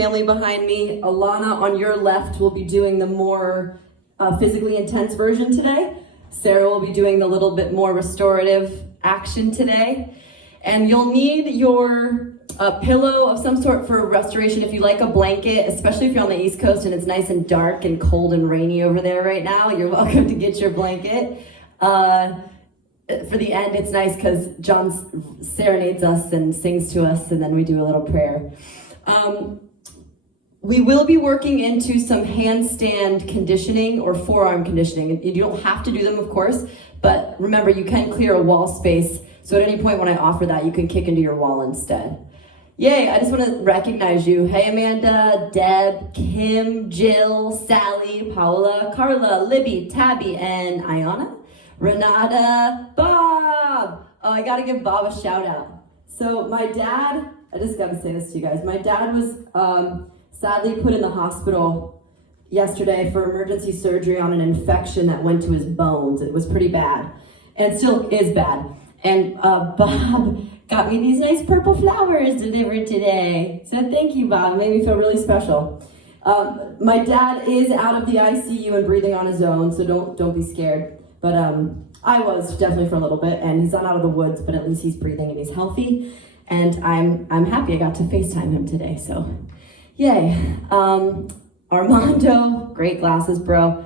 Family behind me. Alana on your left will be doing the more physically intense version today. Sarah will be doing the little bit more restorative action today. And you'll need your pillow of some sort for restoration. If you like a blanket, especially if you're on the East Coast and it's nice and dark and cold and rainy over there right now, you're welcome to get your blanket. For the end, it's nice because John serenades us and sings to us, and then we do a little prayer. We will be working into some handstand conditioning or forearm conditioning. You don't have to do them, of course, but remember, you can clear a wall space, so at any point when I offer that, you can kick into your wall instead. Yay, I just want to recognize you. Hey, Amanda, Deb, Kim, Jill, Sally, Paola, Carla, Libby, Tabby, and Ayana, Renata, Bob. Oh, I gotta give Bob a shout out. So my dad, I just gotta say this to you guys. My dad was sadly put in the hospital yesterday for emergency surgery on an infection that went to his bones. It was pretty bad, and still is bad. And Bob got me these nice purple flowers delivered today. So thank you, Bob. It made me feel really special. My dad is out of the ICU and breathing on his own, so don't be scared. But I was definitely for a little bit, and he's not out of the woods, but at least he's breathing and he's healthy. And I'm happy I got to FaceTime him today, so yay. Armando, great glasses, bro.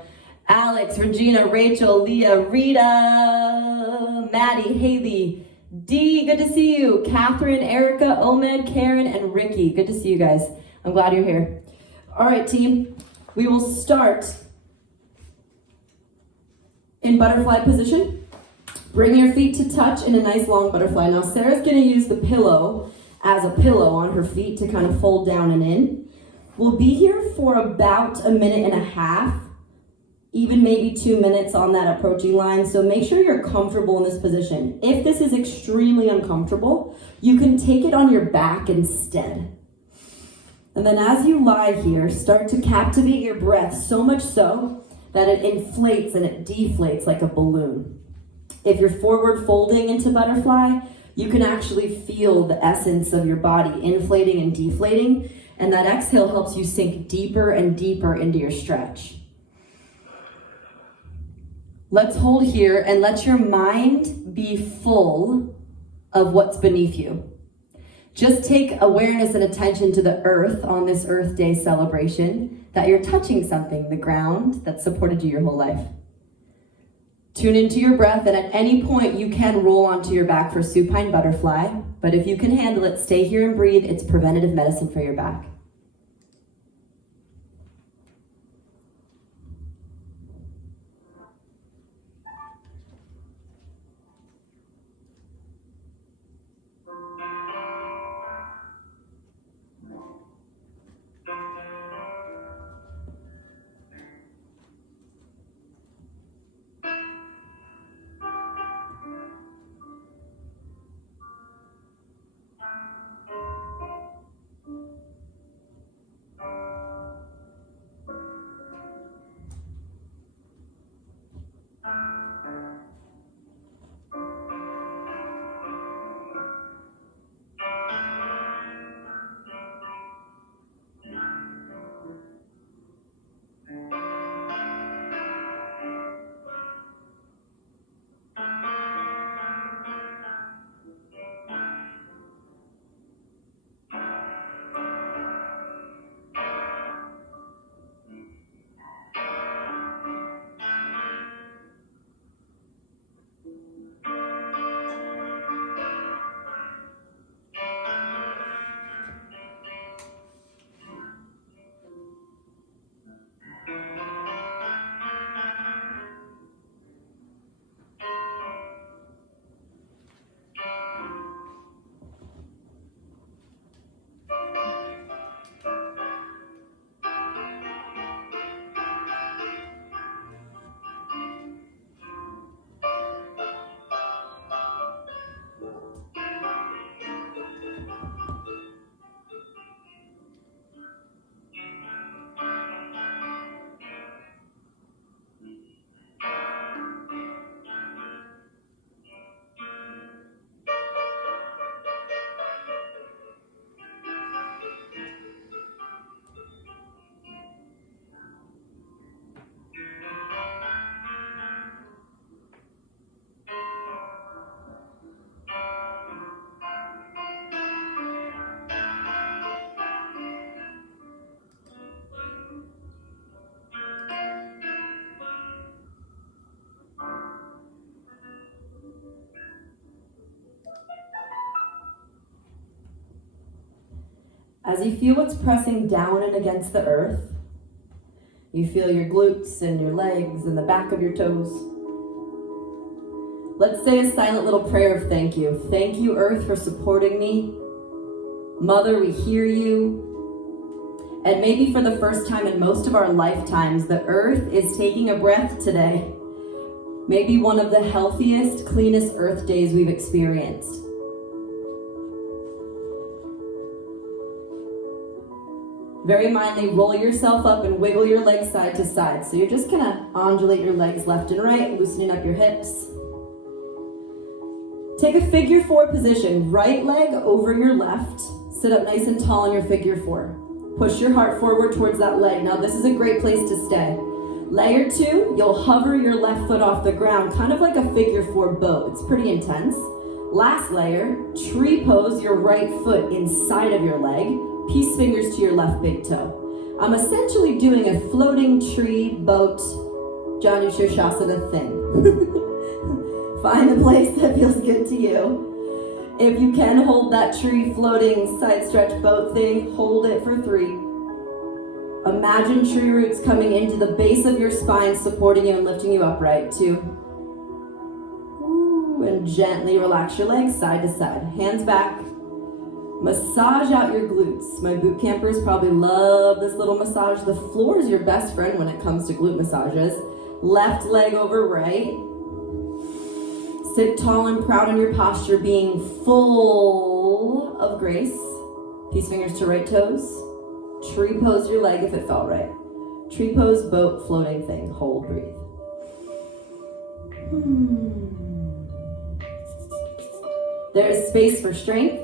Alex, Regina, Rachel, Leah, Rita, Maddie, Haley, Dee, good to see you. Catherine, Erica, Omed, Karen, and Ricky. Good to see you guys. I'm glad you're here. All right, team. We will start in butterfly position. Bring your feet to touch in a nice long butterfly. Now, Sarah's going to use the pillow as a pillow on her feet to kind of fold down and in. We'll be here for about 1.5 minutes, even maybe 2 minutes on that approaching line. So make sure you're comfortable in this position. If this is extremely uncomfortable, you can take it on your back instead. And then as you lie here, start to captivate your breath so much so that it inflates and it deflates like a balloon. If you're forward folding into butterfly, you can actually feel the essence of your body inflating and deflating, and that exhale helps you sink deeper and deeper into your stretch. Let's hold here and let your mind be full of what's beneath you. Just take awareness and attention to the earth on this Earth Day celebration, that you're touching something, the ground that supported you your whole life. Tune into your breath, and at any point you can roll onto your back for supine butterfly, but if you can handle it, stay here and breathe. It's preventative medicine for your back. As you feel what's pressing down and against the earth, you feel your glutes and your legs and the back of your toes. Let's say a silent little prayer of thank you. Thank you, earth, for supporting me. Mother, we hear you. And maybe for the first time in most of our lifetimes, the earth is taking a breath today. Maybe one of the healthiest, cleanest earth days we've experienced. Very mindfully, roll yourself up and wiggle your legs side to side. So you're just gonna undulate your legs left and right, loosening up your hips. Take a figure four position, right leg over your left. Sit up nice and tall in your figure four. Push your heart forward towards that leg. Now this is a great place to stay. Layer two, you'll hover your left foot off the ground, kind of like a figure four bow. It's pretty intense. Last layer, tree pose your right foot inside of your leg. Peace fingers to your left big toe. I'm essentially doing a floating tree boat Janu Shirshasana thing. Find a place that feels good to you. If you can hold that tree floating side stretch boat thing, hold it for 3. Imagine tree roots coming into the base of your spine, supporting you and lifting you upright. 2. And gently relax your legs side to side. Hands back. Massage out your glutes. My boot campers probably love this little massage. The floor is your best friend when it comes to glute massages. Left leg over right. Sit tall and proud in your posture, being full of grace. Peace fingers to right toes. Tree pose your leg if it felt right. Tree pose, boat, floating thing. Hold, breathe. There is space for strength.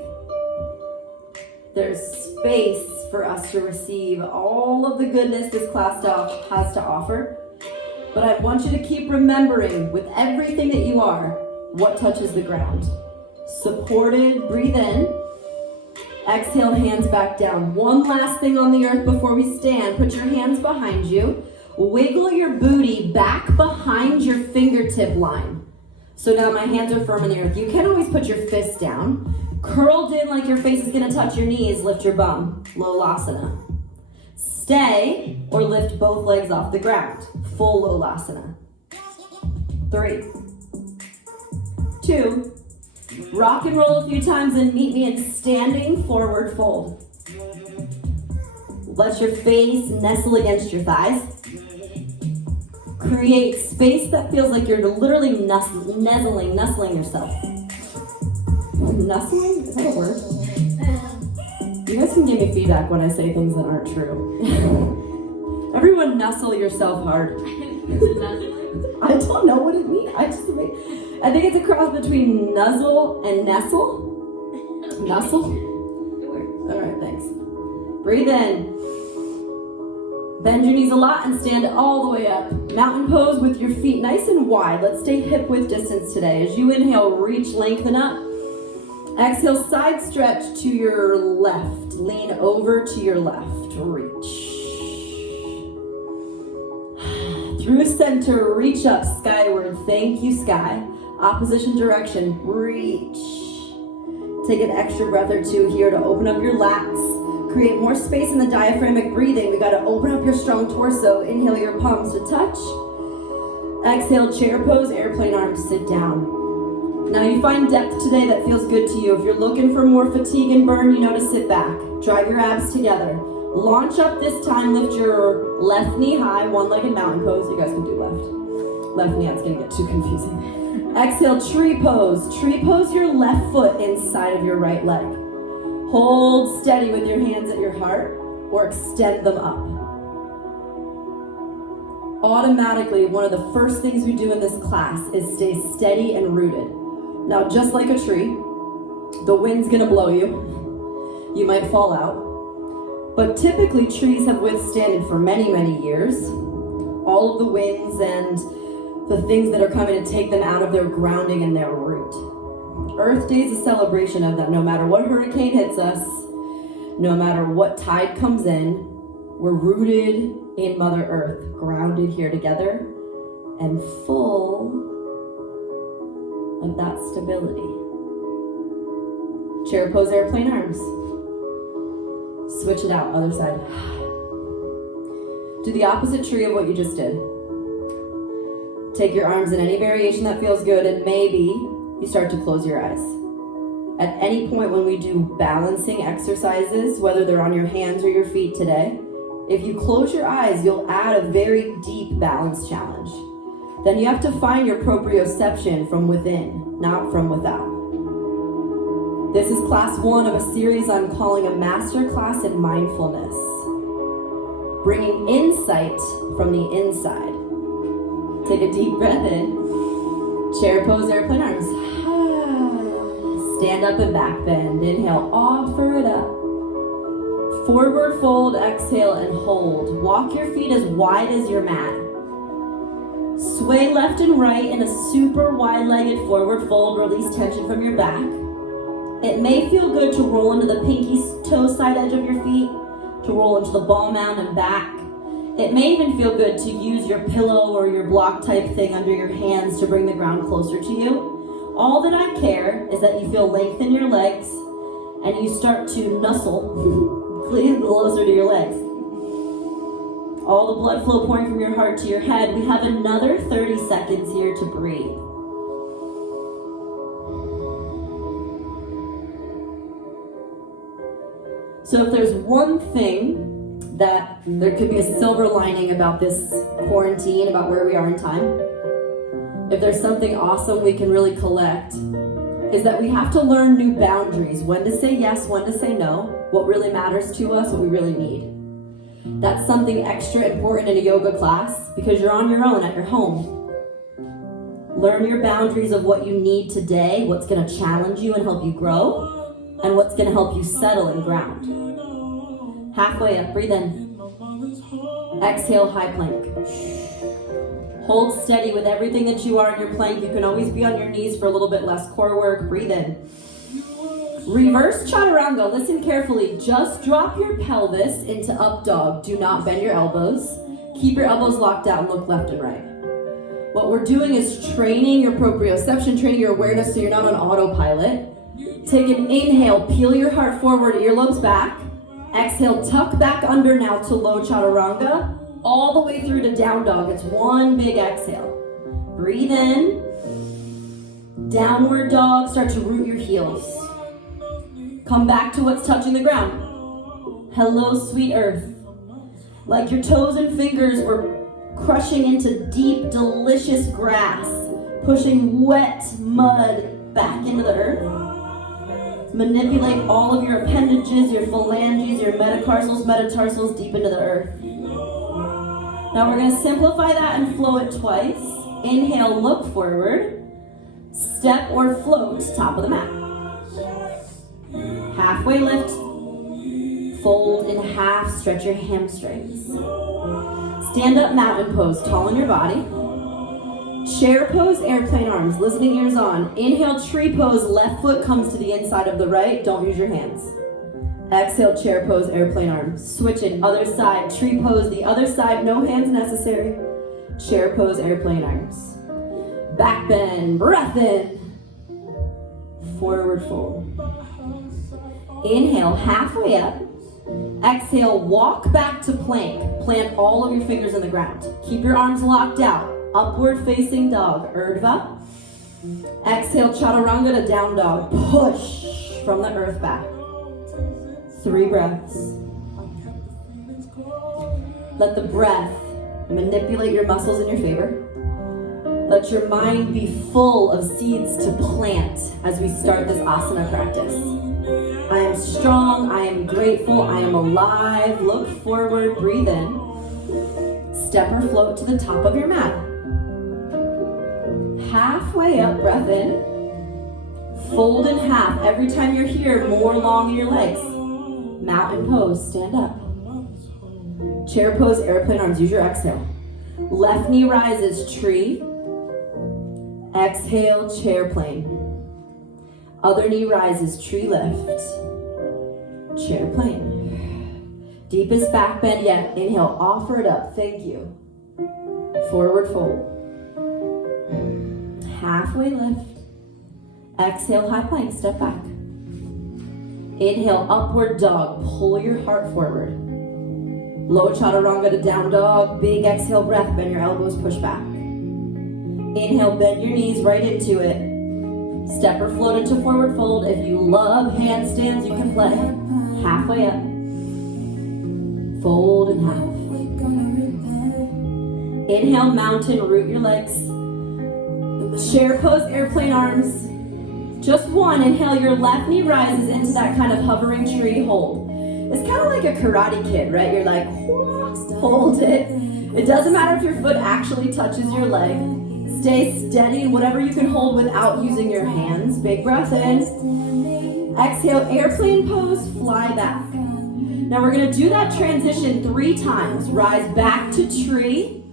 There's space for us to receive all of the goodness this class has to offer. But I want you to keep remembering, with everything that you are, what touches the ground. Supported, breathe in. Exhale, hands back down. One last thing on the earth before we stand. Put your hands behind you. Wiggle your booty back behind your fingertip line. So now my hands are firm in the earth. You can always put your fists down. Curled in like your face is gonna touch your knees, lift your bum. Lolasana. Stay or lift both legs off the ground. Full Lolasana. 3. 2. Rock and roll a few times and meet me in standing forward fold. Let your face nestle against your thighs. Create space that feels like you're literally nestling yourself. Nestling? Is that a word? You guys can give me feedback when I say things that aren't true. Everyone nestle yourself hard. I don't know what it means. I think it's a cross between nuzzle and nestle. Nestle? All right, thanks. Breathe in. Bend your knees a lot and stand all the way up. Mountain pose with your feet nice and wide. Let's stay hip width distance today. As you inhale, reach, lengthen up. Exhale, side stretch to your left. Lean over to your left. Reach. Through center, reach up skyward. Thank you, sky. Opposition direction, reach. Take an extra breath or two here to open up your lats. Create more space in the diaphragmic breathing. We gotta open up your strong torso. Inhale your palms to touch. Exhale, chair pose, airplane arms, sit down. Now you find depth today that feels good to you. If you're looking for more fatigue and burn, you know to sit back. Drive your abs together. Launch up this time, lift your left knee high, one-legged mountain pose. You guys can do left. Left knee, it's gonna get too confusing. Exhale, tree pose. Tree pose your left foot inside of your right leg. Hold steady with your hands at your heart or extend them up. Automatically, one of the first things we do in this class is stay steady and rooted. Now, just like a tree, the wind's gonna blow you. You might fall out. But typically, trees have withstood for many, many years all of the winds and the things that are coming to take them out of their grounding and their root. Earth Day is a celebration of that. No matter what hurricane hits us, no matter what tide comes in, we're rooted in Mother Earth, grounded here together, and full of that stability. Chair pose, airplane arms. Switch it out, other side. Do the opposite tree of what you just did. Take your arms in any variation that feels good, and maybe you start to close your eyes. At any point when we do balancing exercises, whether they're on your hands or your feet today, if you close your eyes, you'll add a very deep balance challenge. Then you have to find your proprioception from within, not from without. This is class 1 of a series I'm calling a Masterclass in Mindfulness, bringing insight from the inside. Take a deep breath in. Chair pose, airplane arms. Stand up and back bend. Inhale, offer it up. Forward fold, exhale, and hold. Walk your feet as wide as your mat. Sway left and right in a super wide-legged forward fold. Release tension from your back. It may feel good to roll into the pinky toe side edge of your feet, to roll into the ball mound and back. It may even feel good to use your pillow or your block type thing under your hands to bring the ground closer to you. All that I care is that you feel length in your legs and you start to nuzzle closer to your legs. All the blood flow pouring from your heart to your head. We have another 30 seconds here to breathe. So if there's one thing that there could be a silver lining about this quarantine, about where we are in time, if there's something awesome we can really collect, is that we have to learn new boundaries, when to say yes, when to say no, what really matters to us, what we really need. That's something extra important in a yoga class because you're on your own at your home. Learn your boundaries of what you need today, what's going to challenge you and help you grow, and what's going to help you settle and ground. Halfway up, breathe in. Exhale, high plank. Hold steady with everything that you are in your plank. You can always be on your knees for a little bit less core work. Breathe in. Reverse chaturanga. Listen carefully. Just drop your pelvis into up dog. Do not bend your elbows. Keep your elbows locked out and look left and right. What we're doing is training your proprioception, training your awareness so you're not on autopilot. Take an inhale, peel your heart forward, earlobes back. Exhale, tuck back under now to low chaturanga, all the way through to down dog. It's one big exhale. Breathe in. Downward dog, start to root your heels. Come back to what's touching the ground. Hello, sweet earth. Like your toes and fingers were crushing into deep, delicious grass, pushing wet mud back into the earth. Manipulate all of your appendages, your phalanges, your metatarsals deep into the earth. Now we're going to simplify that and flow it twice. Inhale, look forward. Step or float, top of the mat. Halfway lift. Fold in half, stretch your hamstrings. Stand up mountain pose, tall in your body. Chair pose, airplane arms, listening ears on. Inhale, tree pose, left foot comes to the inside of the right, don't use your hands. Exhale, chair pose, airplane arms. Switch it, other side, tree pose, the other side, no hands necessary. Chair pose, airplane arms. Back bend, breath in. Forward fold. Inhale, halfway up. Exhale, walk back to plank. Plant all of your fingers in the ground. Keep your arms locked out. Upward facing dog, urdhva. Exhale, chaturanga to down dog. Push from the earth back. 3 breaths. Let the breath manipulate your muscles in your favor. Let your mind be full of seeds to plant as we start this asana practice. I am strong, I am grateful, I am alive. Look forward, breathe in. Step or float to the top of your mat. Halfway up, breath in. Fold in half. Every time you're here, more long in your legs. Mountain pose, stand up. Chair pose, airplane arms, use your exhale. Left knee rises, tree. Exhale, chair plane. Other knee rises, tree lift. Chair plane. Deepest back bend yet. Inhale, offer it up, thank you. Forward fold. Halfway lift. Exhale, high plank, step back. Inhale, upward dog. Pull your heart forward. Low chaturanga to down dog. Big exhale breath. Bend your elbows, push back. Inhale, bend your knees right into it. Step or float into forward fold. If you love handstands, you can play. Halfway up. Fold and half. Inhale, mountain, root your legs. Chair pose, airplane arms. Just one, inhale, your left knee rises into that kind of hovering tree hold. It's kind of like a Karate Kid, right? You're like, hold it. It doesn't matter if your foot actually touches your leg. Stay steady, whatever you can hold without using your hands. Big breath in. Exhale, airplane pose, fly back. Now we're gonna do that transition 3 times. Rise back to tree,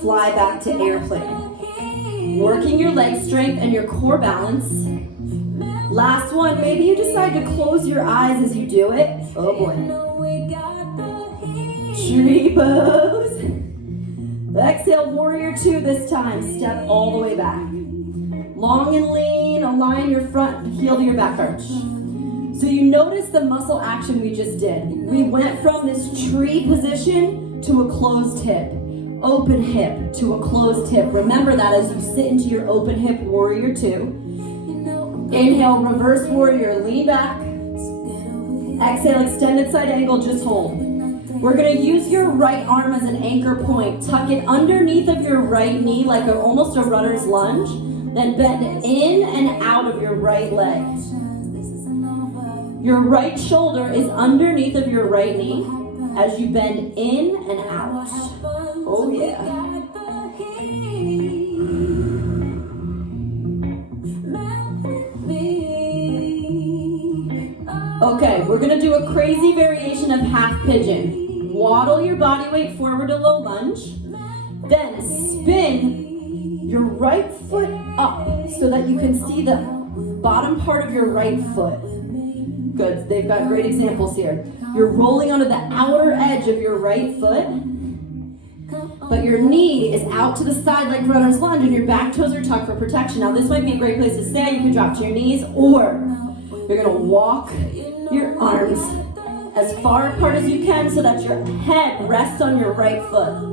fly back to airplane. Working your leg strength and your core balance. Last one, maybe you decide to close your eyes as you do it. Oh boy. Tree pose. Exhale, warrior 2 this time. Step all the way back. Long and lean, align your front heel to your back arch. So you notice the muscle action we just did. We went from this tree position to a closed hip. Open hip to a closed hip. Remember that as you sit into your open hip, warrior 2. Inhale, reverse warrior, lean back. Exhale, extended side angle, just hold. We're gonna use your right arm as an anchor point. Tuck it underneath of your right knee like almost a runner's lunge. Then bend in and out of your right leg. Your right shoulder is underneath of your right knee as you bend in and out. Oh yeah. Okay, we're gonna do a crazy variation of half pigeon. Waddle your body weight forward to low lunge. Then spin your right foot up so that you can see the bottom part of your right foot. Good, they've got great examples here. You're rolling onto the outer edge of your right foot, but your knee is out to the side like runner's lunge and your back toes are tucked for protection. Now this might be a great place to stay. You can drop to your knees, or you're gonna walk your arms as far apart as you can so that your head rests on your right foot.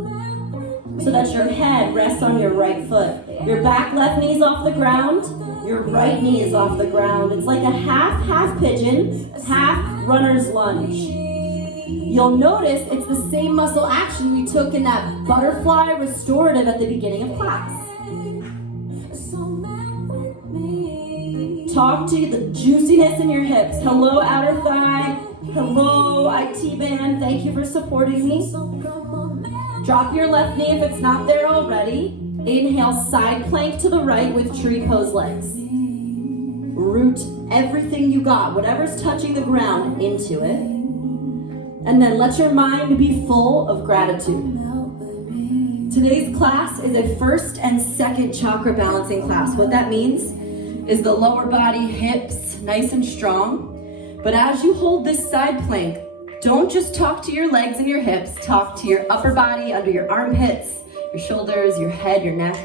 So that your head rests on your right foot. Your back left knee is off the ground. Your right knee is off the ground. It's like a half pigeon, half runner's lunge. You'll notice it's the same muscle action we took in that butterfly restorative at the beginning of class. Talk to the juiciness in your hips. Hello, outer thigh. Hello, IT band. Thank you for supporting me. Drop your left knee if it's not there already. Inhale, side plank to the right with tree pose legs. Root everything you got, whatever's touching the ground, into it. And then let your mind be full of gratitude. Today's class is a first and second chakra balancing class. What that means is the lower body, hips, nice and strong. But as you hold this side plank, don't just talk to your legs and your hips, talk to your upper body, under your armpits, your shoulders, your head, your neck.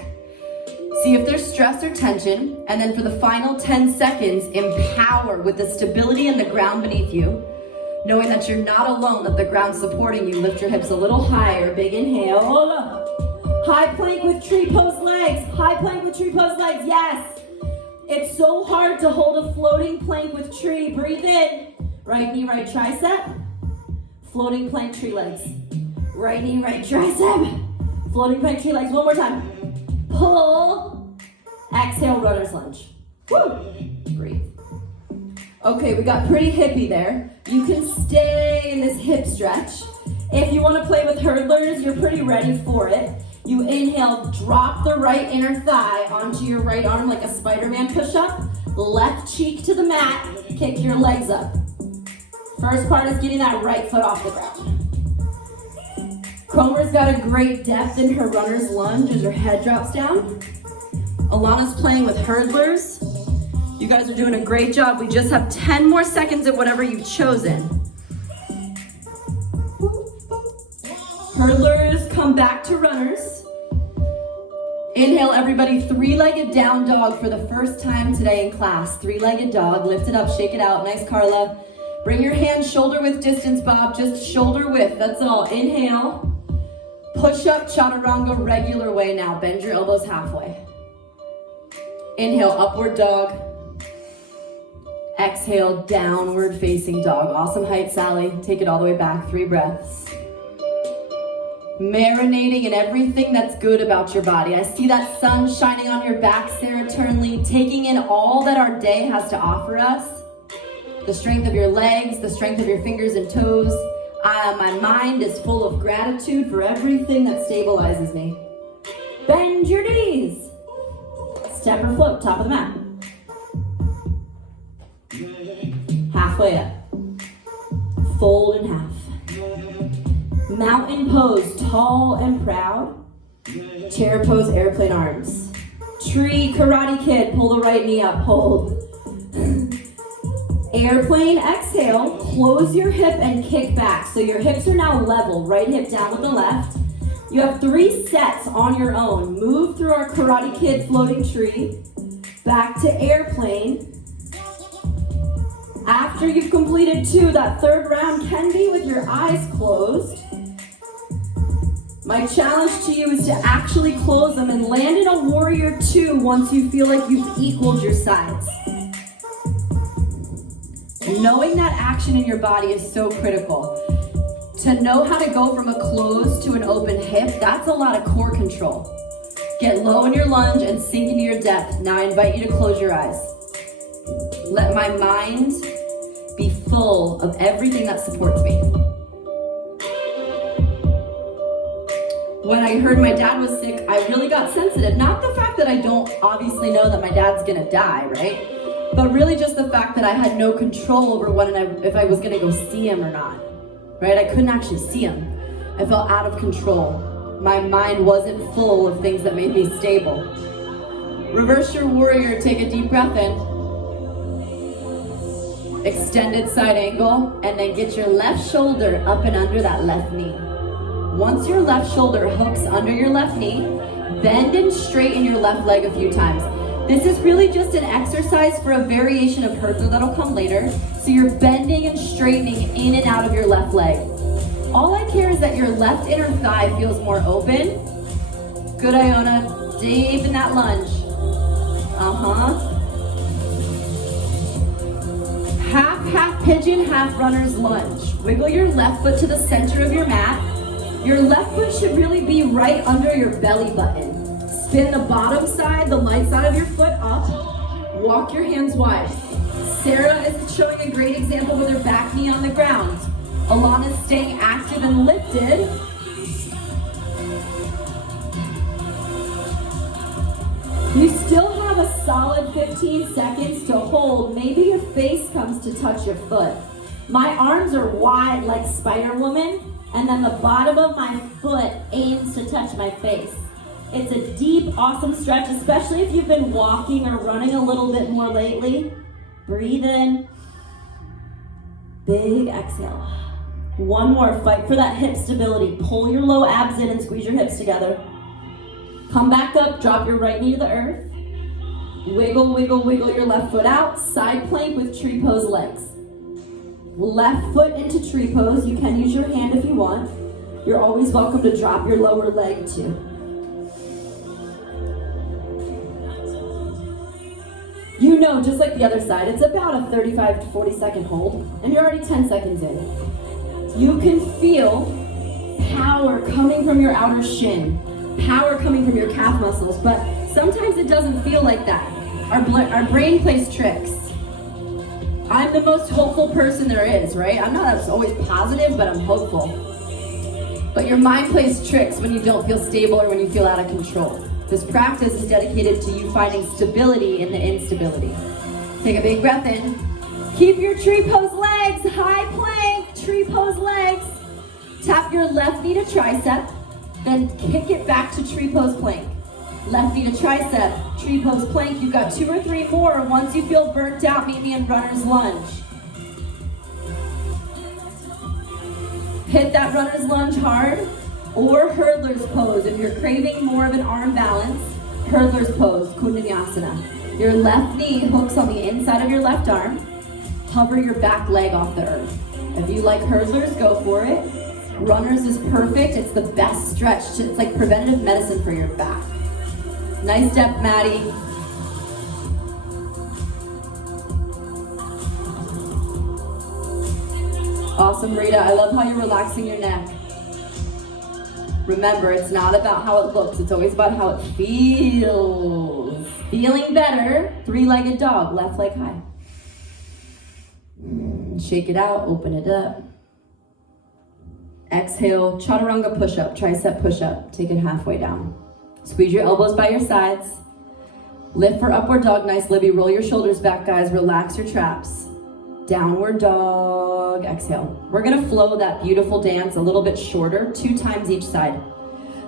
See if there's stress or tension, and then for the final 10 seconds, empower with the stability in the ground beneath you, knowing that you're not alone, that the ground's supporting you. Lift your hips a little higher, big inhale. High plank with tree pose legs, high plank with tree pose legs, yes. It's so hard to hold a floating plank with tree. Breathe in, right knee, right tricep. Floating plank, tree legs. Right knee, right tricep. Floating plank, tree legs. One more time. Pull. Exhale, runner's lunge. Woo. Breathe. Okay, we got pretty hippie there. You can stay in this hip stretch. If you want to play with hurdlers, you're pretty ready for it. You inhale, drop the right inner thigh onto your right arm like a Spider-Man push-up. Left cheek to the mat. Kick your legs up. First part is getting that right foot off the ground. Comer's got a great depth in her runner's lunge as her head drops down. Alana's playing with hurdlers. You guys are doing a great job. We just have 10 more seconds of whatever you've chosen. Hurdlers, come back to runners. Inhale, everybody, three-legged down dog for the first time today in class. Three-legged dog, lift it up, shake it out. Nice, Carla. Bring your hands shoulder width distance, Bob, just shoulder width, that's all. Inhale, push up, chaturanga, regular way now. Bend your elbows halfway. Inhale, upward dog. Exhale, downward facing dog. Awesome height, Sally. Take it all the way back, 3 breaths. Marinating in everything that's good about your body. I see that sun shining on your back, Sarah Turnley, taking in all that our day has to offer us. The strength of your legs, the strength of your fingers and toes. My mind is full of gratitude for everything that stabilizes me. Bend your knees. Step or float, top of the mat. Halfway up. Fold in half. Mountain pose, tall and proud. Chair pose, airplane arms. Tree, Karate Kid, pull the right knee up, hold. Airplane, exhale, close your hip and kick back. So your hips are now level, right hip down with the left. You have 3 sets on your own. Move through our Karate Kid floating tree, back to airplane. After you've completed 2, that 3rd round can be with your eyes closed. My challenge to you is to actually close them and land in a warrior 2 once you feel like you've equaled your sides. Knowing that action in your body is so critical. To know how to go from a closed to an open hip, that's a lot of core control. Get low in your lunge and sink into your depth. Now I invite you to close your eyes. Let my mind be full of everything that supports me. When I heard my dad was sick, I really got sensitive. Not the fact that I don't obviously know that my dad's gonna die, right? But really just the fact that I had no control over if I was gonna go see him or not, right? I couldn't actually see him. I felt out of control. My mind wasn't full of things that made me stable. Reverse your warrior, take a deep breath in. Extended side angle, and then get your left shoulder up and under that left knee. Once your left shoulder hooks under your left knee, bend and straighten your left leg a few times. This is really just an exercise for a variation of 𝐿𝐻𝑒𝑟 that'll come later. So you're bending and straightening in and out of your left leg. All I care is that your left inner thigh feels more open. Good, Iona. Deep in that lunge. Half pigeon, half runner's lunge. Wiggle your left foot to the center of your mat. Your left foot should really be right under your belly button. Spin the bottom side, the light side of your foot up. Walk your hands wide. Sarah is showing a great example with her back knee on the ground. Alana's staying active and lifted. You still have a solid 15 seconds to hold. Maybe your face comes to touch your foot. My arms are wide like Spider-Woman, and then the bottom of my foot aims to touch my face. It's a deep, awesome stretch, especially if you've been walking or running a little bit more lately. Breathe in. Big exhale. One more, fight for that hip stability. Pull your low abs in and squeeze your hips together. Come back up, drop your right knee to the earth. Wiggle, wiggle, wiggle your left foot out. Side plank with tree pose legs. Left foot into tree pose. You can use your hand if you want. You're always welcome to drop your lower leg too. You know, just like the other side, it's about a 35 to 40 second hold, and you're already 10 seconds in. You can feel power coming from your outer shin, power coming from your calf muscles, but sometimes it doesn't feel like that. Our brain plays tricks. I'm the most hopeful person there is, right? I'm not always positive, but I'm hopeful. But your mind plays tricks when you don't feel stable or when you feel out of control. This practice is dedicated to you finding stability in the instability. Take a big breath in. Keep your tree pose legs, high plank, tree pose legs. Tap your left knee to tricep, then kick it back to tree pose plank. Left knee to tricep, tree pose plank. You've got 2 or 3 more. Once you feel burnt out, meet me in runner's lunge. Hit that runner's lunge hard, or hurdler's pose if you're craving more of an arm balance. Hurdler's pose, Kundalini. Your left knee hooks on the inside of your left arm. Hover your back leg off the earth. If you like hurdlers, go for it. Runners is perfect. It's the best stretch. It's like preventative medicine for your back. Nice depth, Maddie. Awesome, Rita. I love how you're relaxing your neck. Remember, it's not about how it looks. It's always about how it feels. Feeling better. Three-legged dog, left leg high. Shake it out, open it up. Exhale, chaturanga push-up, tricep push-up. Take it halfway down. Squeeze your elbows by your sides. Lift for upward dog, nice Libby. Roll your shoulders back, guys. Relax your traps. Downward dog, exhale. We're gonna flow that beautiful dance a little bit shorter, 2 times each side.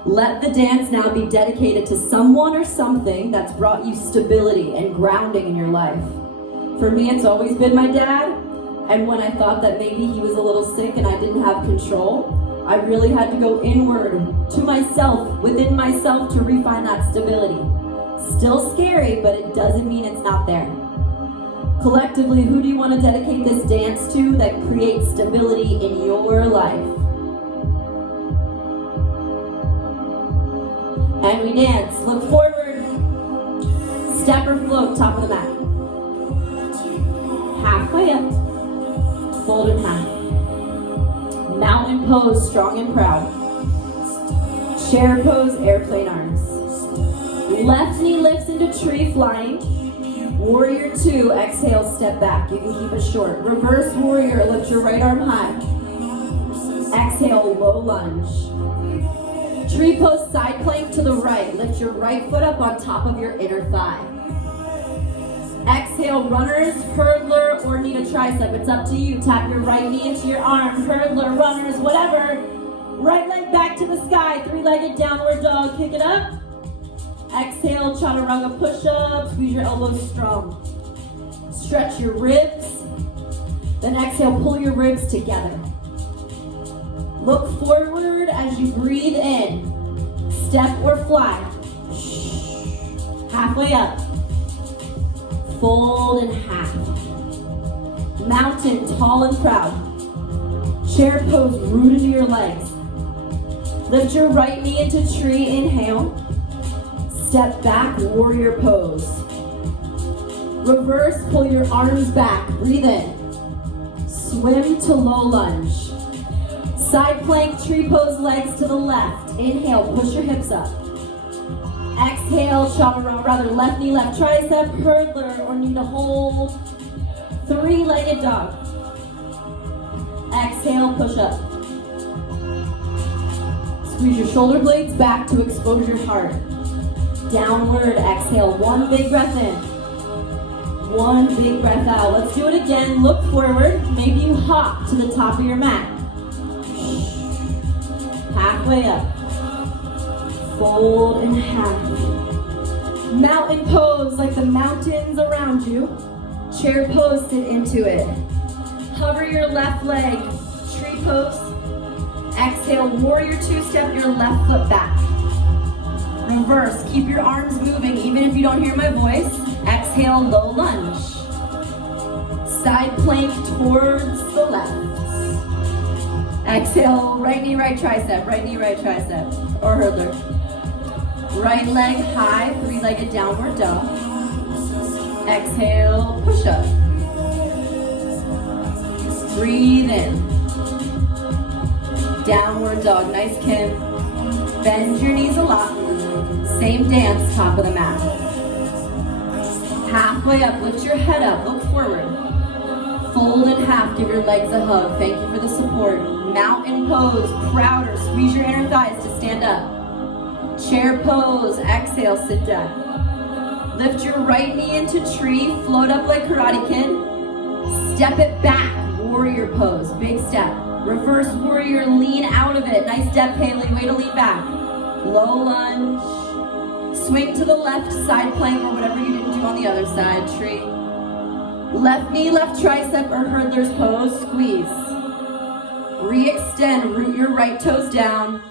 Let the dance now be dedicated to someone or something that's brought you stability and grounding in your life. For me, it's always been my dad, and when I thought that maybe he was a little sick and I didn't have control, I really had to go inward to myself, within myself, to refine that stability. Still scary, but it doesn't mean it's not there. Collectively, who do you want to dedicate this dance to that creates stability in your life? And we dance. Look forward. Step or float, top of the mat. Halfway up. Fold in half. Mountain pose, strong and proud. Chair pose, airplane arms. Left knee lifts into tree, flying. Warrior 2, exhale, step back. You can keep it short. Reverse warrior, lift your right arm high. Exhale, low lunge. Tree pose, side plank to the right. Lift your right foot up on top of your inner thigh. Exhale, runners, hurdler, or knee to tricep. It's up to you. Tap your right knee into your arm. Hurdler, runners, whatever. Right leg back to the sky. 3-legged downward dog. Kick it up. Exhale, chaturanga push-up. Squeeze your elbows strong. Stretch your ribs. Then exhale, pull your ribs together. Look forward as you breathe in. Step or fly. Halfway up. Fold in half. Mountain, tall and proud. Chair pose, root into your legs. Lift your right knee into tree, inhale. Step back, warrior pose. Reverse, pull your arms back, breathe in. Swim to low lunge. Side plank, tree pose, legs to the left. Inhale, push your hips up. Exhale, chaturanga, left knee, left tricep, hurdler, or knee to hold. 3-legged dog. Exhale, push up. Squeeze your shoulder blades back to expose your heart. Downward, exhale, 1 big breath in. 1 big breath out. Let's do it again. Look forward. Maybe you hop to the top of your mat. Halfway up. Fold in half. Mountain pose, like the mountains around you. Chair pose, sit into it. Hover your left leg. Tree pose. Exhale, warrior 2, step your left foot back. Reverse, keep your arms moving even if you don't hear my voice. Exhale, low lunge. Side plank towards the left. Exhale, right knee, right tricep, right knee, right tricep, or hurdler. Right leg high, 3-legged downward dog. Exhale, push up. Breathe in. Downward dog, nice Kim. Bend your knees a lot. Same dance, top of the mat. Halfway up, lift your head up, look forward. Fold in half, give your legs a hug. Thank you for the support. Mountain pose, prouder, squeeze your inner thighs to stand up. Chair pose, exhale, sit down. Lift your right knee into tree, float up like Karate Kid. Step it back, warrior pose, big step. Reverse warrior, lean out of it. Nice depth, Haley, way to lean back. Low lunge. Swing to the left, side plank, or whatever you didn't do on the other side, tree. Left knee, left tricep, or hurdler's pose, squeeze. Re-extend, root your right toes down.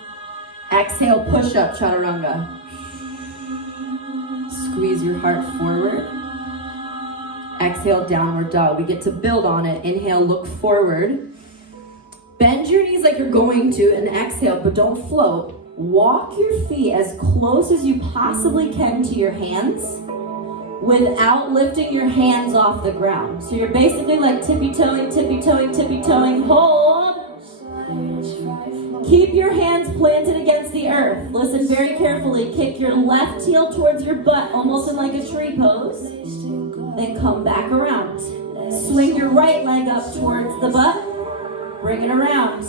Exhale, push up, chaturanga. squeeze your heart forward. Exhale, downward dog. We get to build on it. Inhale, look forward. Bend your knees like you're going to and exhale, but don't float. Walk your feet as close as you possibly can to your hands without lifting your hands off the ground. So you're basically like tippy-toeing, tippy-toeing, tippy-toeing. Hold. Keep your hands planted against the earth. Listen very carefully. Kick your left heel towards your butt, almost in like a tree pose. Then come back around. Swing your right leg up towards the butt. Bring it around.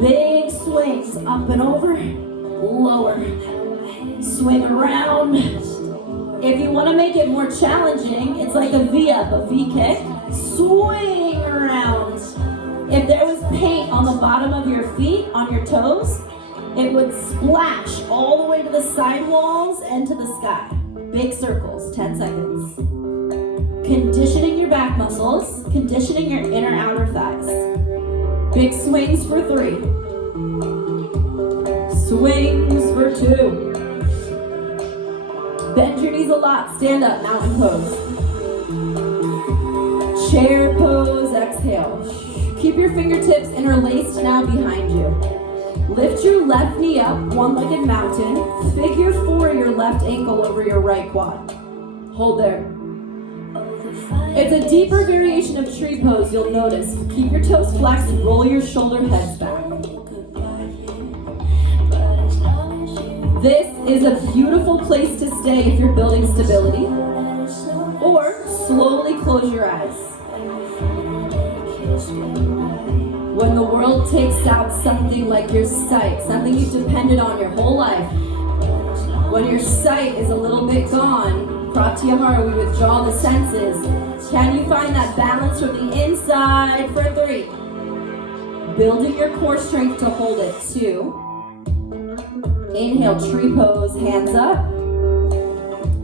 Big swings up and over. Lower. Swing around. If you want to make it more challenging, it's like a V up, a V kick. Swing around. If there was paint on the bottom of your feet, on your toes, it would splash all the way to the side walls and to the sky. Big circles, 10 seconds. Conditioning your back muscles, conditioning your inner outer thighs. Big swings for 3. Swings for 2. Bend your knees a lot, stand up, mountain pose. Chair pose, exhale. Keep your fingertips interlaced now behind you. Lift your left knee up, one-legged mountain. Figure 4 your left ankle over your right quad. Hold there. It's a deeper variation of tree pose, you'll notice. Keep your toes flexed, roll your shoulder heads back. This is a beautiful place to stay if you're building stability. Or slowly close your eyes. When the world takes out something like your sight, something you've depended on your whole life, when your sight is a little bit gone, pratyahara, we withdraw the senses. Can you find that balance from the inside for 3? Building your core strength to hold it. 2. Inhale, tree pose, hands up.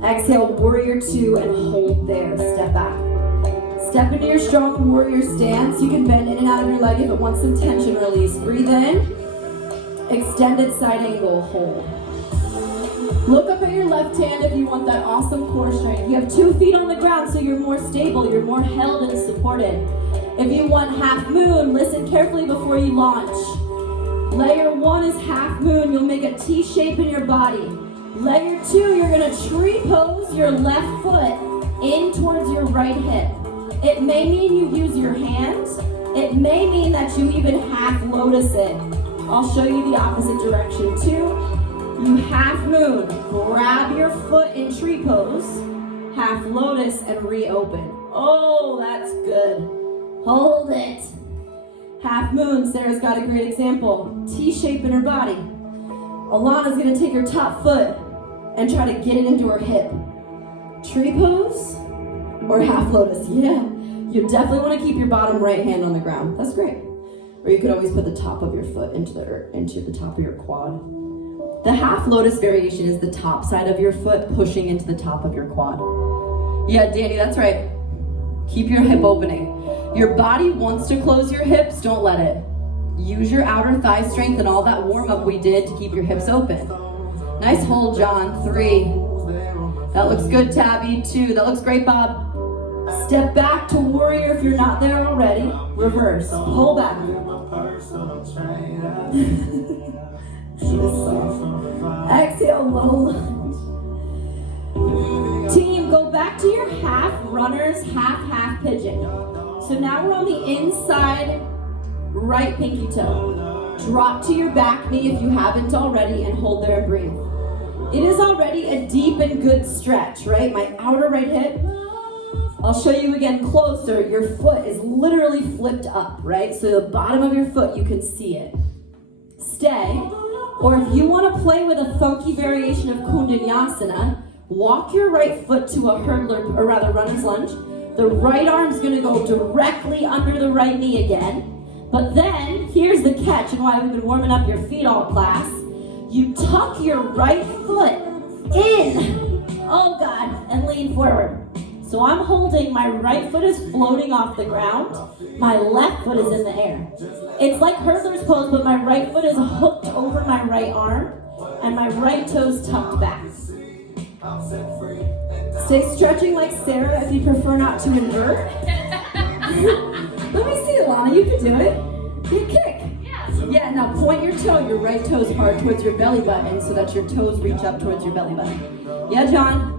Exhale, warrior 2, and hold there. Step back. Step into your strong warrior stance. You can bend in and out of your leg if it wants some tension release. Breathe in. Extended side angle, hold. Look up at your left hand if you want that awesome core strength. You have 2 feet on the ground, so you're more stable, you're more held and supported. If you want half moon, listen carefully before you launch. Layer 1 is half moon. You'll make a T shape in your body. Layer 2, you're gonna tree pose your left foot in towards your right hip. It may mean you use your hands. It may mean that you even half lotus it. I'll show you the opposite direction too. You half moon, grab your foot in tree pose, half lotus and reopen. Oh, that's good. Hold it. Half moon, Sarah's got a great example. T shape in her body. Alana's gonna take her top foot and try to get it into her hip. Tree pose or half lotus, yeah. You definitely wanna keep your bottom right hand on the ground. That's great. Or you could always put the top of your foot into the top of your quad. The half lotus variation is the top side of your foot pushing into the top of your quad. Yeah, Danny, that's right. Keep your hip opening. Your body wants to close your hips, don't let it. Use your outer thigh strength and all that warm-up we did to keep your hips open. Nice hold, John. 3. That looks good, Tabby. 2. That looks great, Bob. Step back to warrior if you're not there already. Reverse. Pull back. Exhale, low lunge. Team, go back to your half runners, half pigeon. So now we're on the inside right pinky toe. Drop to your back knee if you haven't already and hold there and breathe. It is already a deep and good stretch, right? My outer right hip. I'll show you again closer. Your foot is literally flipped up, right? So the bottom of your foot, you can see it. Stay. Or if you want to play with a funky variation of Kundalini, walk your right foot to a hurdler, or rather runner's lunge. The right arm's gonna go directly under the right knee again. But then, here's the catch and why we've been warming up your feet all class. You tuck your right foot in, oh God, and lean forward. So I'm holding, my right foot is floating off the ground, my left foot is in the air. It's like hurdler's pose, but my right foot is hooked over my right arm, and my right toe's tucked back. Stay stretching like Sarah if you prefer not to invert. Let me see, Alana, you can do it. You kick. Yeah, now point your toe, your right toes hard towards your belly button so that your toes reach up towards your belly button. Yeah, John?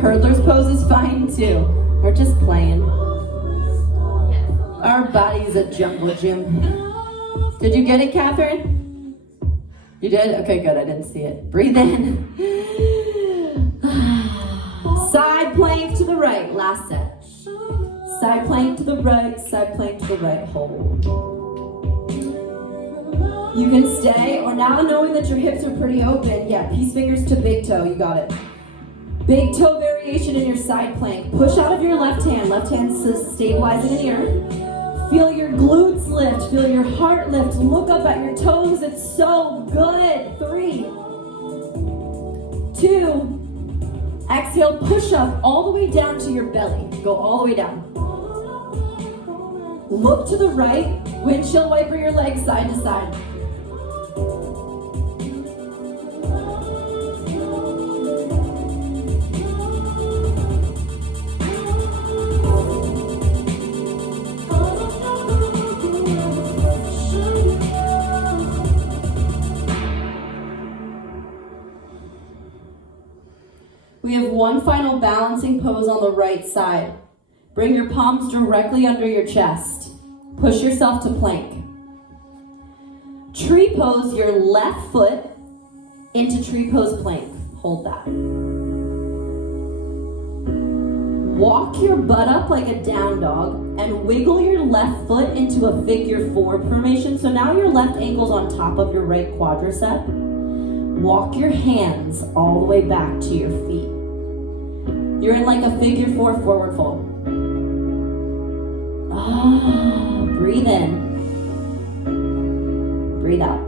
Hurdler's pose is fine too. We're just playing. Our body's a jungle gym. Did you get it, Catherine? You did? Okay, good. I didn't see it. Breathe in. Side plank to the right. Last set. Side plank to the right, side plank to the right. Hold. You can stay, or now knowing that your hips are pretty open, yeah, peace fingers to big toe. You got it. Big toe variation in your side plank. Push out of your left hand stabilizing in the earth. Feel your glutes lift, feel your heart lift. Look up at your toes, it's so good. 3, 2, exhale, push up all the way down to your belly. Go all the way down. Look to the right, windshield wiper your legs side to side. We have one final balancing pose on the right side. Bring your palms directly under your chest. Push yourself to plank. Tree pose your left foot into tree pose plank. Hold that. Walk your butt up like a down dog and wiggle your left foot into a figure 4 formation. So now your left ankle's on top of your right quadricep. Walk your hands all the way back to your feet. You're in like a figure 4 forward fold. Breathe in. Breathe out.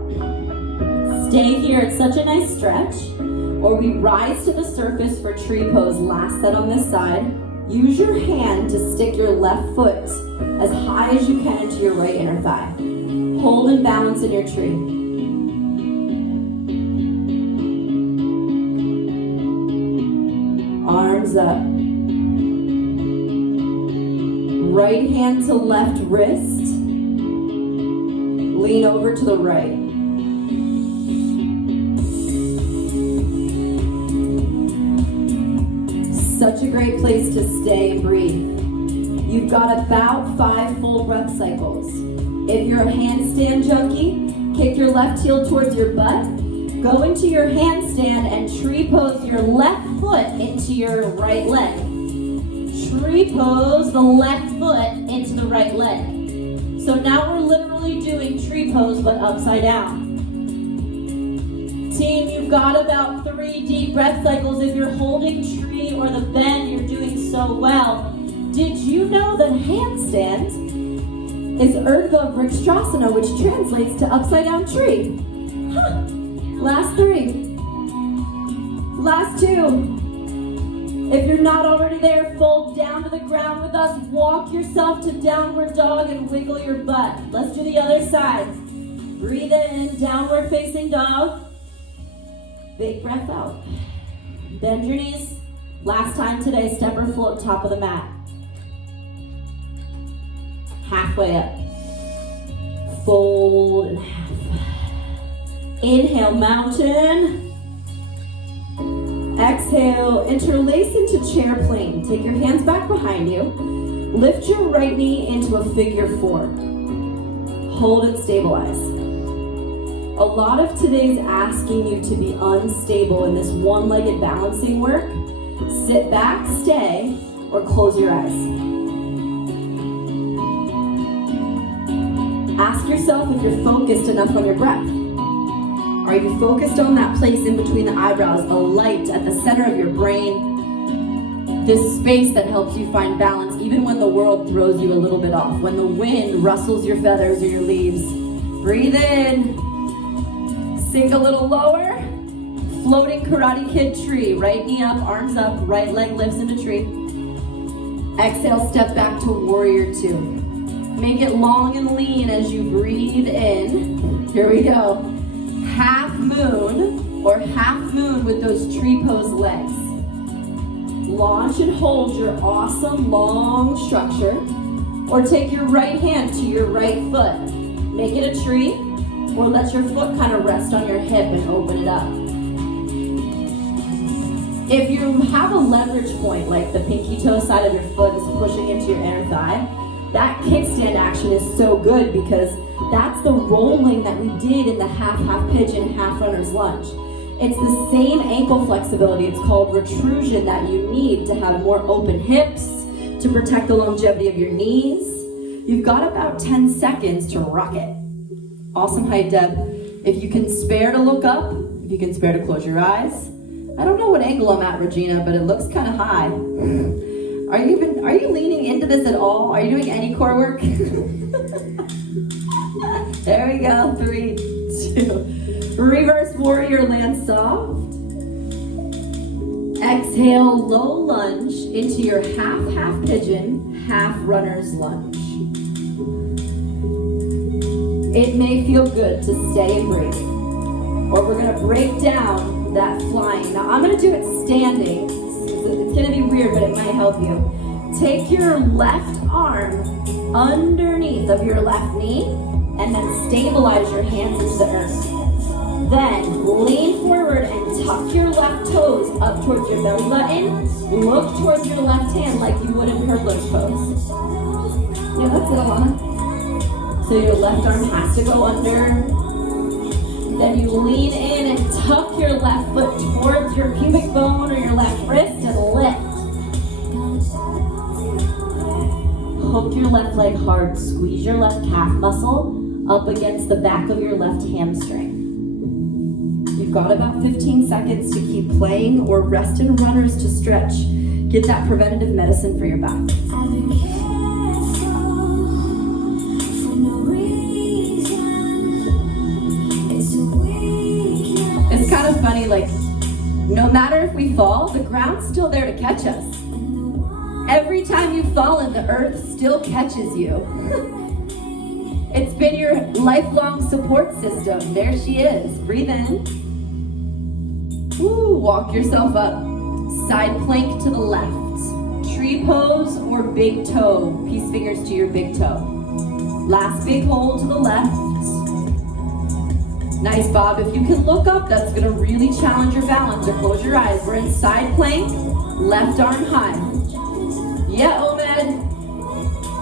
Stay here. It's such a nice stretch. Or we rise to the surface for tree pose. Last set on this side. Use your hand to stick your left foot as high as you can into your right inner thigh. Hold and balance in your tree. Arms up. Right hand to left wrist. Lean over to the right. Such a great place to stay and breathe. You've got about 5 full breath cycles. If you're a handstand junkie, kick your left heel towards your butt. Go into your handstand and tree pose your left foot into your right leg. Tree pose the left foot into the right leg. So now we're literally doing tree pose but upside down. Team, you've got about 3 deep breath cycles. If you're holding tree or the bend, you're doing so well. Did you know that handstand is 𝐟𝐷𝐵, which translates to upside down tree? Huh. Last 3. Last 2. If you're not already there, fold down to the ground with us. Walk yourself to downward dog and wiggle your butt. Let's do the other side. Breathe in, downward facing dog. Big breath out. Bend your knees. Last time today, step or float top of the mat. Halfway up. Fold and half. Inhale, mountain. Exhale, interlace into chair plane. Take your hands back behind you. Lift your right knee into a figure 4. Hold and stabilize. A lot of today's asking you to be unstable in this one-legged balancing work. Sit back, stay, or close your eyes. Ask yourself if you're focused enough on your breath. Are you focused on that place in between the eyebrows, the light at the center of your brain? This space that helps you find balance even when the world throws you a little bit off, when the wind rustles your feathers or your leaves. Breathe in. Sink a little lower. Floating Karate Kid tree. Right knee up, arms up, right leg lifts into tree. Exhale, step back to warrior 2. Make it long and lean as you breathe in. Here we go. Half moon. or half moon with those tree pose legs. Launch and hold your awesome long structure, or take your right hand to your right foot. Make it a tree, or let your foot kind of rest on your hip and open it up. If you have a leverage point, like the pinky toe side of your foot is pushing into your inner thigh, that kickstand action is so good because that's the rolling that we did in the half pigeon, half runner's lunge. It's the same ankle flexibility, it's called retrusion, that you need to have more open hips, to protect the longevity of your knees. You've got about 10 seconds to rock it. Awesome height, Deb. If you can spare to look up, if you can spare to close your eyes. I don't know what angle I'm at, Regina, but it looks kind of high. Are you leaning into this at all? Are you doing any core work? There we go, 3, 2. Reverse warrior, land soft. Exhale, low lunge into your half pigeon, half runner's lunge. It may feel good to stay and breathe, or we're gonna break down that flying. Now I'm gonna do it standing. It's gonna be weird, but it might help you. Take your left arm underneath of your left knee, and then stabilize your hands into the earth. Then lean forward and tuck your left toes up towards your belly button. Look towards your left hand like you would in hurdler's pose. Yeah, that's it, Alana. So your left arm has to go under. Then you lean in and tuck your left foot towards your pubic bone or your left wrist and lift. Hook your left leg hard. Squeeze your left calf muscle up against the back of your left hamstring. You've got about 15 seconds to keep playing, or rest in runners to stretch. Get that preventative medicine for your back. It's kind of funny, like, no matter if we fall, the ground's still there to catch us. Every time you've fallen, the earth still catches you. It's been your lifelong support system. There she is. Breathe in. Woo, walk yourself up. Side plank to the left. Tree pose or big toe. Peace fingers to your big toe. Last big hold to the left. Nice, Bob. If you can look up, that's gonna really challenge your balance, or close your eyes. We're in side plank, left arm high. Yeah, Omed.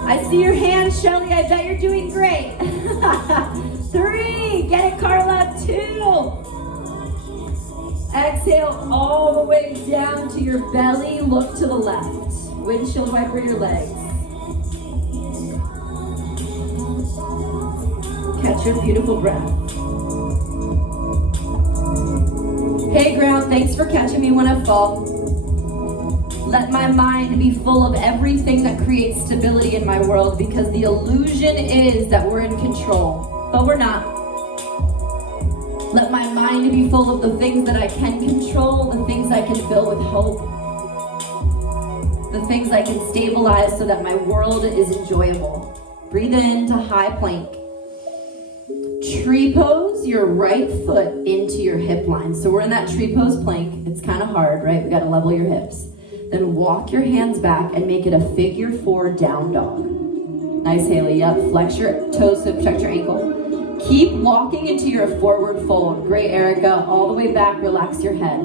I see your hand, Shelly. I bet you're doing great. 3, get it, Carla. 2. Exhale all the way down to your belly. Look to the left. Windshield wiper your legs. Catch your beautiful breath. Hey ground, thanks for catching me when I fall. Let my mind be full of everything that creates stability in my world, because the illusion is that we're in control, but we're not. Let my mind be full of the things that I can control, the things I can fill with hope, the things I can stabilize so that my world is enjoyable. Breathe into high plank. Tree pose your right foot into your hip line. So we're in that tree pose plank. It's kind of hard, right? We got to level your hips. Then walk your hands back and make it a figure 4 down dog. Nice, Haley. Yep. Flex your toes to protect your ankle. Keep walking into your forward fold. Great, Erica. All the way back. Relax your head.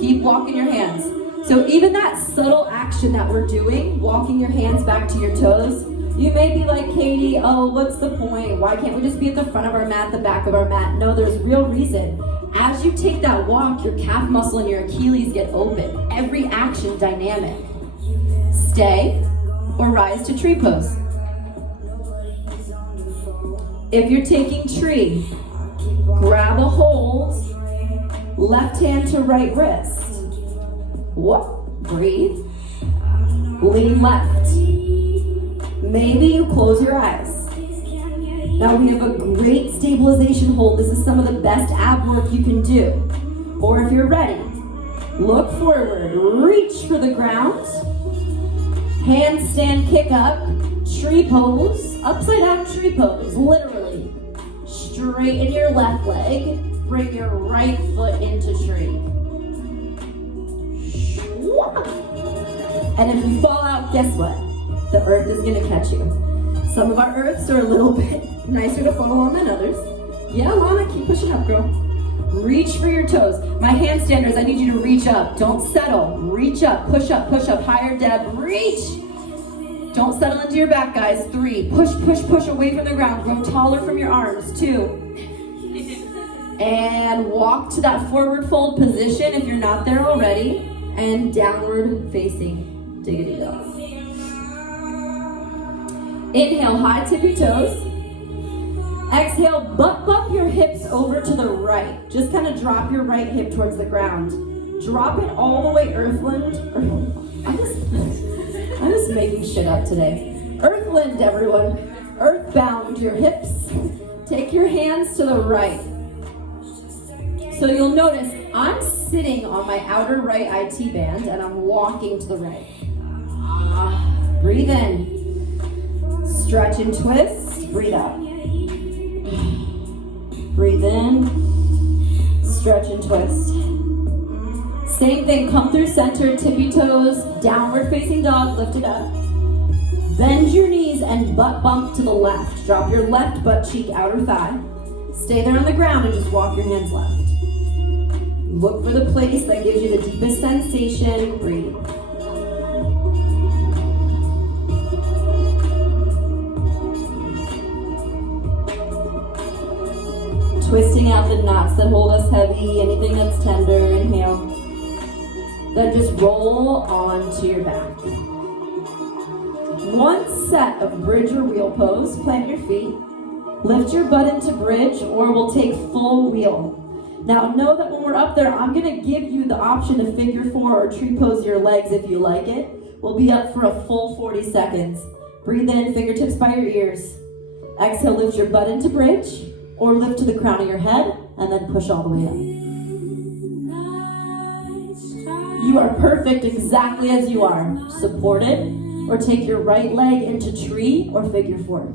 Keep walking your hands. So even that subtle action that we're doing, walking your hands back to your toes, you may be like, Katie, oh, what's the point? Why can't we just be at the front of our mat, the back of our mat? No, there's real reason. As you take that walk, your calf muscle and your Achilles get open. Every action dynamic. Stay or rise to tree pose. If you're taking tree, grab a hold, left hand to right wrist. What? Breathe. Lean left. Maybe you close your eyes. Now we have a great stabilization hold. This is some of the best ab work you can do. Or if you're ready, look forward, reach for the ground, handstand kick up, tree pose, upside down tree pose, literally. Straighten your left leg, bring your right foot into tree. And if you fall out, guess what? The earth is gonna catch you. Some of our earths are a little bit nicer to fall on than others. Yeah, Lana, keep pushing up, girl. Reach for your toes. My handstanders, I need you to reach up. Don't settle. Reach up, push up, higher, Deb, reach. Don't settle into your back, guys. 3, push, push, push away from the ground. Grow taller from your arms. 2. And walk to that forward fold position if you're not there already. And downward facing diggity dog. Inhale, high tip your toes. Exhale, butt bump your hips over to the right. Just kind of drop your right hip towards the ground. Drop it all the way Earthland. I'm just making shit up today. Earthland, everyone. Earthbound your hips. Take your hands to the right. So you'll notice I'm sitting on my outer right IT band and I'm walking to the right. Breathe in. Stretch and twist. Breathe out. Breathe in. Stretch and twist. Same thing, come through center, tippy toes, downward facing dog, lift it up. Bend your knees and butt bump to the left. Drop your left butt cheek, outer thigh. Stay there on the ground and just walk your hands left. Look for the place that gives you the deepest sensation. Breathe. Twisting out the knots that hold us heavy, anything that's tender, inhale. Then just roll onto your back. One set of bridge or wheel pose. Plant your feet. Lift your butt into bridge, or we'll take full wheel. Now know that when we're up there, I'm gonna give you the option to figure 4 or tree pose your legs if you like it. We'll be up for a full 40 seconds. Breathe in, fingertips by your ears. Exhale, lift your butt into bridge, or lift to the crown of your head, and then push all the way up. You are perfect exactly as you are. Supported, or take your right leg into tree or figure 4.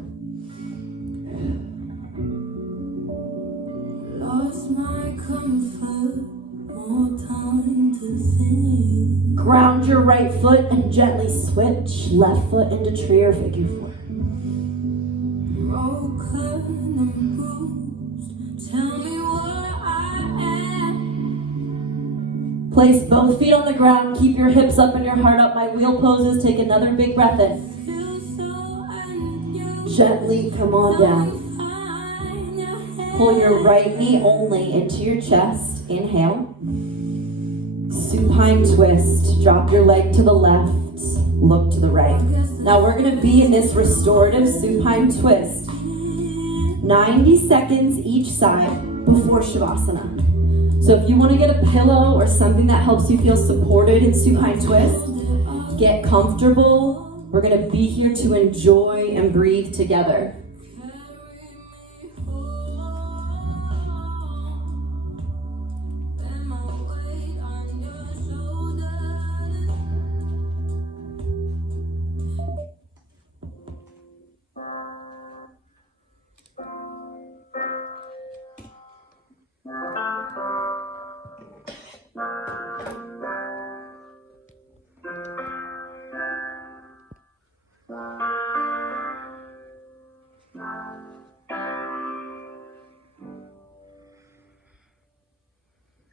Lost my comfort, more time to think. Ground your right foot and gently switch left foot into tree or figure 4. Broken and bruised, tell me where I am. Place both feet on the ground, keep your hips up and your heart up. My wheel poses, take another big breath in. Gently come on down. Pull your right knee only into your chest. Inhale. Supine twist. Drop your leg to the left. Look to the right. Now we're going to be in this restorative supine twist. 90 seconds each side before Shavasana. So if you want to get a pillow or something that helps you feel supported in supine twist, get comfortable. We're going to be here to enjoy and breathe together.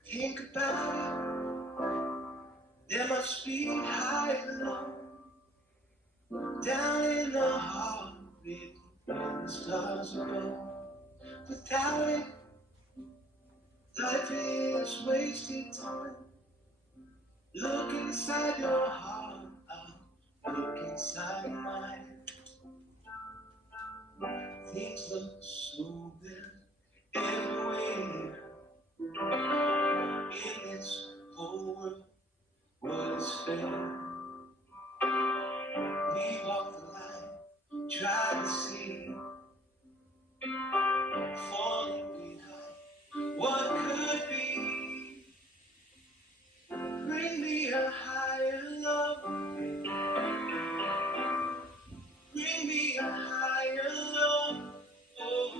Think about it, there must be high and low, down in the heart, where the stars go. Without it, life is wasted time. Look inside your heart, look inside mine. Things look so good everywhere. In this whole world, what is fair? We walk the line, try to see, falling behind what could be. Bring me a higher love, bring me a higher love, oh.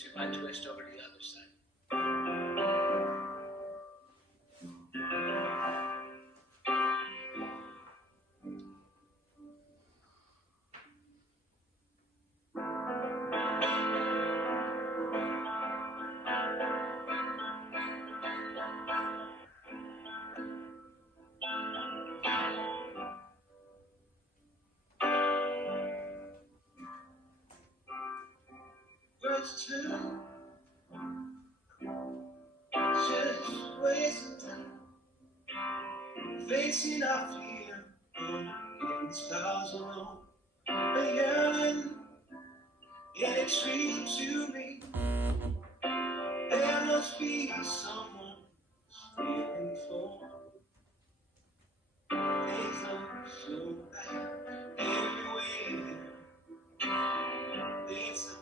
release, you might twist over to the other side. Words too, just wasting time, facing our fear, in stars alone, a yearning in extreme to me. There must be someone waiting for. Things look so bad everywhere. There's a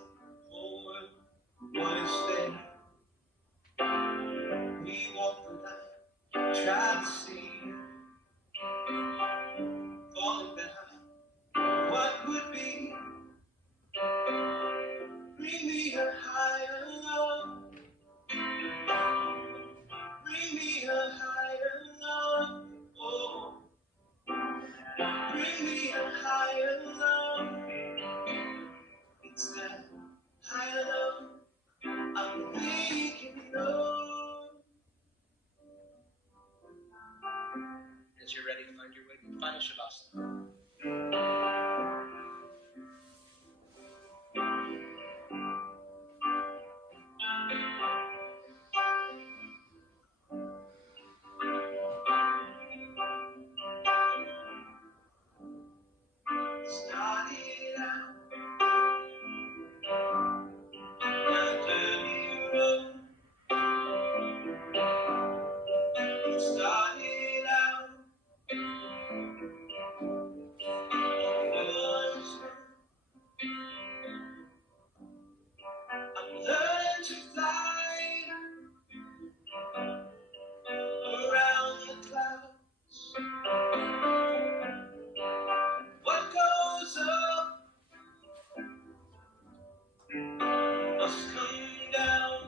whole world wanna stay. We walk the line, try to see, falling behind what would be. Bring me a higher love. Bring me a higher love. Oh, bring me a higher love. It's that higher love I'm thinking of. As you're ready to find your way, find a shavasana. Started out on a dirty road. Started out on I'm learning to fly around the clouds. What goes up must come down.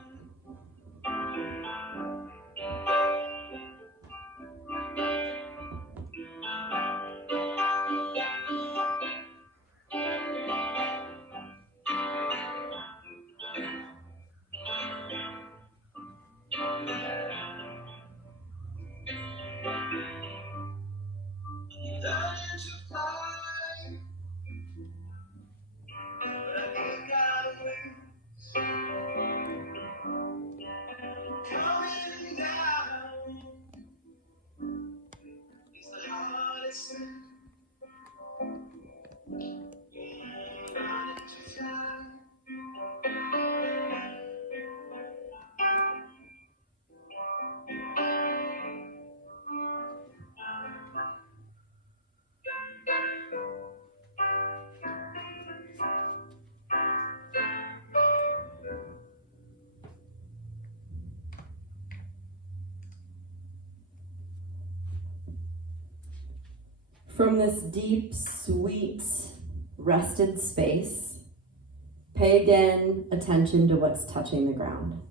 Learning to fly, but I ain't got wings. Coming down is the hardest thing. Learning to fly. From this deep, sweet, rested space, pay again attention to what's touching the ground.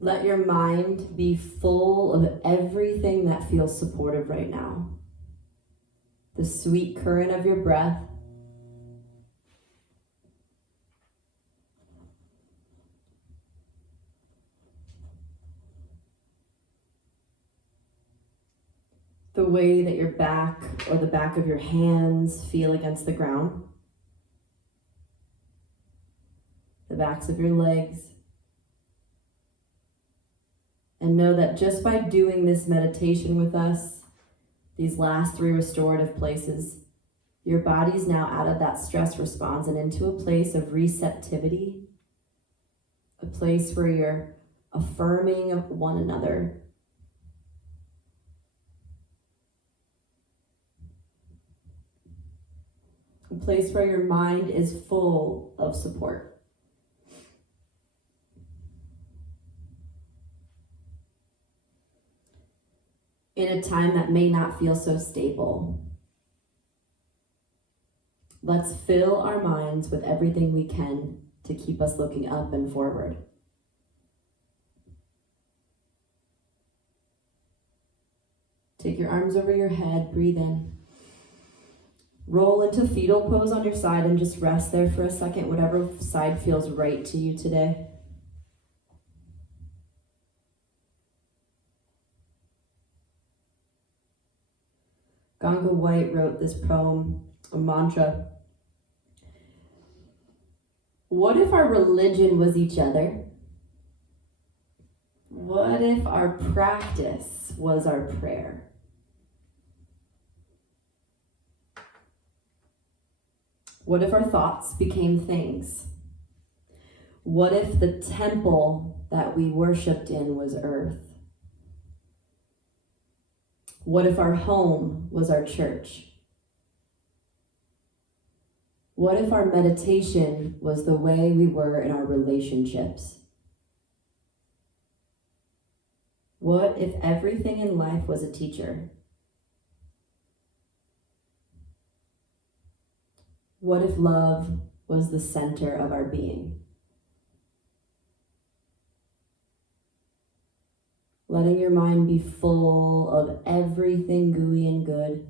Let your mind be full of everything that feels supportive right now. The sweet current of your breath, the way that your back or the back of your hands feel against the ground, the backs of your legs. And know that just by doing this meditation with us, these last 3 restorative places, your body's now out of that stress response and into a place of receptivity, a place where you're affirming of one another. A place where your mind is full of support. in a time that may not feel so stable. Let's fill our minds with everything we can to keep us looking up and forward. Take your arms over your head, breathe in. Roll into fetal pose on your side and just rest there for a second, whatever side feels right to you today. Ganga White wrote this poem, a mantra. What if our religion was each other? What if our practice was our prayer? What if our thoughts became things? What if the temple that we worshiped in was earth? What if our home was our church? What if our meditation was the way we were in our relationships? What if everything in life was a teacher? What if love was the center of our being? Letting your mind be full of everything gooey and good.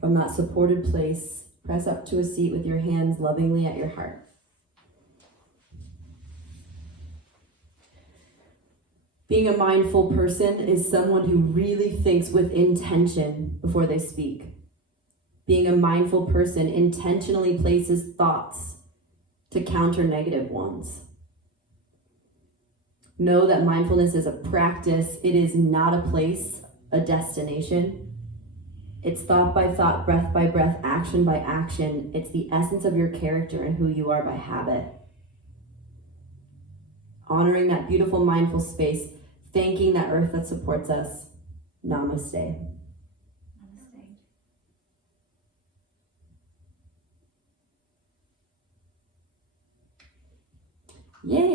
From that supported place, press up to a seat with your hands lovingly at your heart. Being a mindful person is someone who really thinks with intention before they speak. Being a mindful person intentionally places thoughts to counter negative ones. Know that mindfulness is a practice. It is not a place, a destination. It's thought by thought, breath by breath, action by action. It's the essence of your character and who you are by habit. Honoring that beautiful mindful space, thanking that earth that supports us. Namaste. Yeah.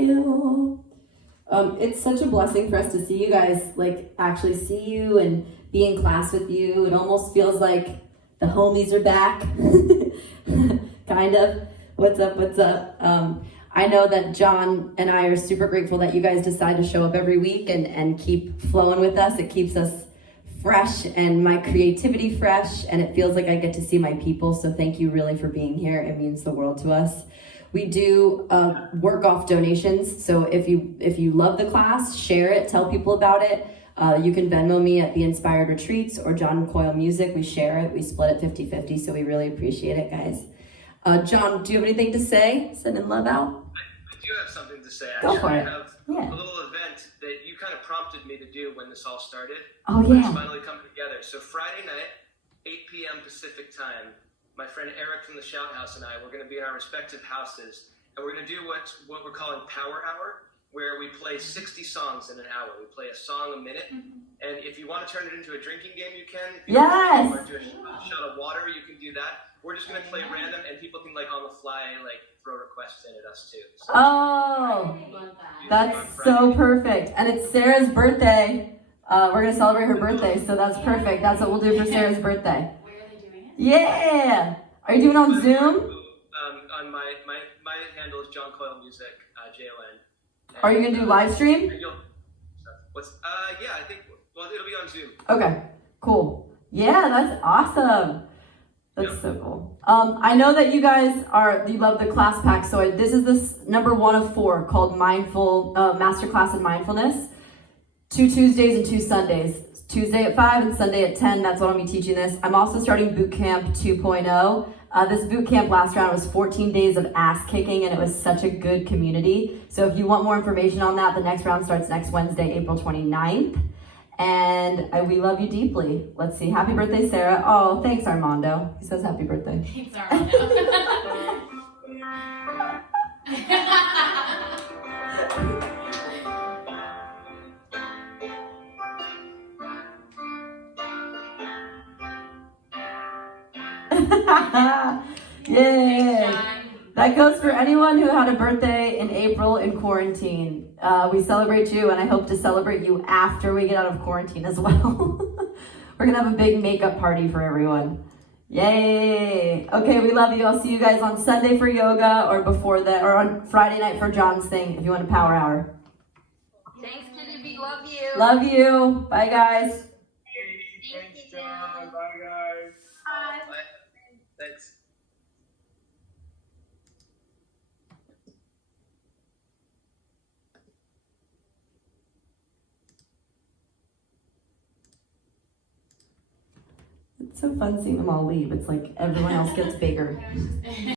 It's such a blessing for us to see you guys, like actually see you and be in class with you. It almost feels like the homies are back, kind of. What's up, what's up? I know that John and I are super grateful that you guys decide to show up every week and keep flowing with us. It keeps us fresh and my creativity fresh, and it feels like I get to see my people. So thank you really for being here. It means the world to us. We do work off donations, so if you love the class, share it, tell people about it. You can Venmo me at The Inspired Retreats or John Coyle Music. We share it, we split it 50-50, so we really appreciate it, guys. John, do you have anything to say? Sending love out? I do have something to say, actually. Go for it. I have a little event that you kind of prompted me to do when this all started. Oh, when yeah. it's finally come together. So Friday night, 8 p.m. Pacific time, my friend Eric from the Shout House and I, we're going to be in our respective houses, and we're going to do what we're calling Power Hour, where we play 60 songs in an hour. We play a song a minute, and if you want to turn it into a drinking game, you can. If you want to do a shot of water, you can do that. We're just going to play random, and people can, like, on the fly, like, throw requests in at us, too. So that's so perfect. And it's Sarah's birthday. We're going to celebrate her birthday, so that's perfect. That's what we'll do for Sarah's birthday. Yeah! Are you doing it on Zoom? On my handle is John Coyle Music, JON. Are you gonna do live stream? Yeah, I think, well, it'll be on Zoom. Okay, cool. Yeah, that's awesome. That's so cool. I know that you guys you love the class pack, so this is this number 1 of 4 called MasterClass in Mindfulness. 2 Tuesdays and 2 Sundays. Tuesday at 5 and Sunday at 10, that's when I'll be teaching this. I'm also starting Bootcamp 2.0. This bootcamp last round was 14 days of ass kicking, and it was such a good community. So if you want more information on that, the next round starts next Wednesday, April 29th. And we love you deeply. Let's see. Happy birthday, Sarah. Oh, thanks, Armando. He says happy birthday. Thanks, Armando. Yeah. That goes for anyone who had a birthday in April in quarantine. We celebrate you, and I hope to celebrate you after we get out of quarantine as well. We're gonna have a big makeup party for everyone. Yay! Okay, we love you. I'll see you guys on Sunday for yoga, or before that, or on Friday night for John's thing if you want a power hour. Thanks, Kennedy. Love you. Love you. Bye, guys. Thanks, John. Bye, guys. Bye. Thanks. It's so fun seeing them all leave. It's like everyone else gets bigger.